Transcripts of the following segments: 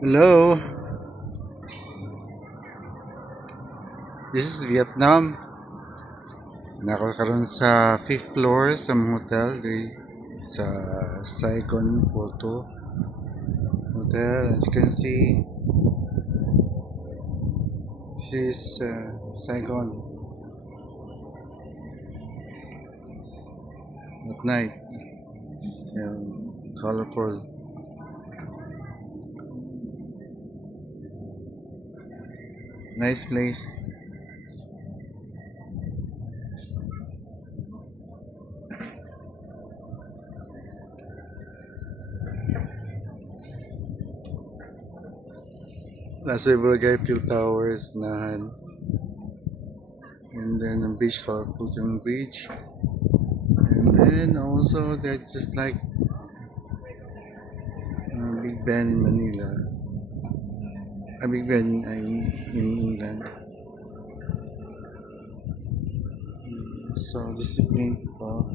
Hello, this is Vietnam. Nakakaroon sa 5th floor sa mga hotel sa Saigon Porto Hotel. As you can see, this is Saigon at night. Colorful. Nice place. Nasa Boracay Phil Towers na, and then a beach called Putong Beach, and then also that's just like Big Ben in Manila, Big Ben in England. So discipline po.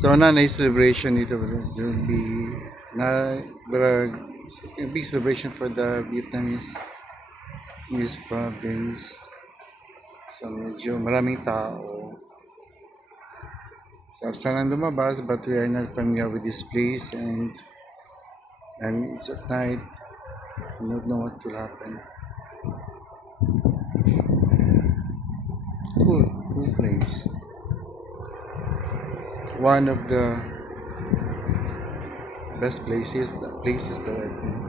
So na celebration dito, there will be na barag a big celebration for the Vietnamese province. So medyo maraming tao. So sana lumabas, but we are not familiar with this place, and it's at night. We don't know what will happen. Cool place. One of the best places that I've been.